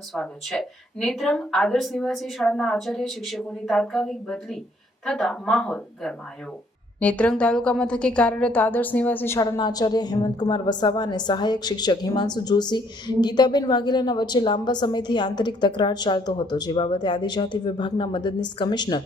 સ્વાગત છે. નેત્રમ આદર્શ નિવાસી શાળાના આચાર્ય શિક્ષકોની તાત્કાલિક બદલી થતા માહોલ ગરમાયો. નેત્રંગ તાલુકા મથકે કાર્યરત આદર્શ નિવાસી શાળાના આચાર્ય હેમંતકુમાર વસાવા અને સહાયક શિક્ષક હિમાંશુ જોશી, ગીતાબેન વાઘેલાના વચ્ચે લાંબા સમયથી આંતરિક તકરાર ચાલતો હતો, જે બાબતે આદિજાતિ વિભાગના મદદનીશ કમિશનર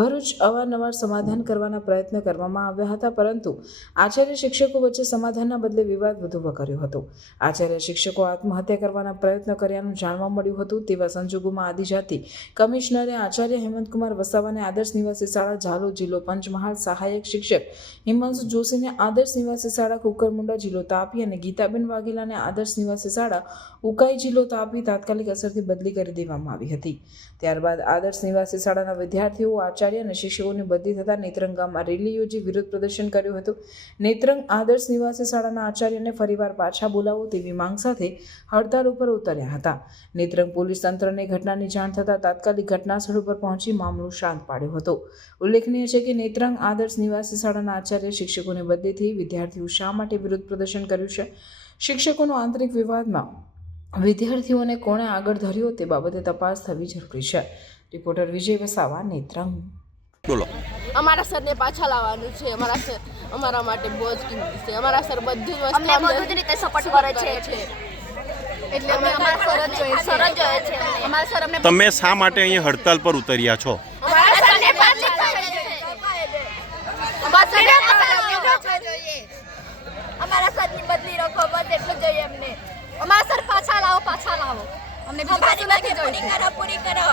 ભરૂચ અવારનવાર સમાધાન કરવાના પ્રયત્ન કરવામાં આવ્યા હતા, પરંતુ આચાર્ય શિક્ષકો વચ્ચે સમાધાનના બદલે વિવાદ વધુ વકર્યો હતો. આચાર્ય શિક્ષકો આત્મહત્યા કરવાના પ્રયત્ન કર્યાનું જાણવા મળ્યું હતું, તેવા સંજોગોમાં આદિજાતિ કમિશનરે આચાર્ય હેમંતકુમાર વસાવાને આદર્શ નિવાસી શાળા ઝાલો જિલ્લો પંચમહાલ સહાયક શિક્ષક હિમાંશુ જોશીને આદર્શ નિવાસી શાળા કુકરમુંડા જિલ્લો તાપી અને ગીતાબેન વાઘેલાને આદર્શ નિવાસી શાળા ઉકાઈ જિલ્લો તાપી તાત્કાલિક અસરથી બદલી કરી દેવામાં આવી હતી. ત્યારબાદ આદર્શ નિવાસી શાળાના વિદ્યાર્થીઓ, આચાર્ય અને શિક્ષકોની બદલી થતાં નેત્રંગ ગામમાં રેલી યોજી વિરોધ પ્રદર્શન કર્યું હતું. નેત્રંગ આદર્શ નિવાસી શાળાના આચાર્યને ફરીવાર પાછા બોલાવો તેવી માંગ સાથે હડતાલ ઉપર ઉતર્યા હતા. નેત્રંગ પોલીસ તંત્રને ઘટનાની જાણ થતાં તાત્કાલિક ઘટનાસ્થળ ઉપર પહોંચી મામલો શાંત પાડ્યો હતો. ઉલ્લેખનીય છે કે નેત્રંગ આદર્શ નિવાસી શાળાના આચાર્ય શિક્ષકોની બદલીથી વિદ્યાર્થીઓ શા માટે વિરોધ પ્રદર્શન કર્યું છે? શિક્ષકોનો આંતરિક વિવાદમાં વિદ્યાર્થીઓને કોણે આગળ ધર્યો તે બાબતે તપાસ થવી જરૂરી છે. રિપોર્ટર વિજય વસાવા નેત્રંગ. બોલો. અમારા સરને પાછા લાવવાનું છે. અમારા સર અમારા માટે બહુ જ કિંમતી છે. અમારા સર બધી જ વસ્તુ અમને બધું જ રીતે સપોર્ટ કરે છે. એટલે અમે અમારા સર જ જોઈએ સર જોઈએ છે. અમારા સર અમને તમે શા માટે અહીંયા હડતાલ પર ઉતર્યા છો અમારા સરને પાછા અમારા સરને પાછા જોઈએ અમારા સરની બદલી રાખો બસ એટલું જોઈએ અમને અમારા સર પાછા લાવો પાછા લાવો. અમને બીજું પૂરી કરો પૂરી કરો.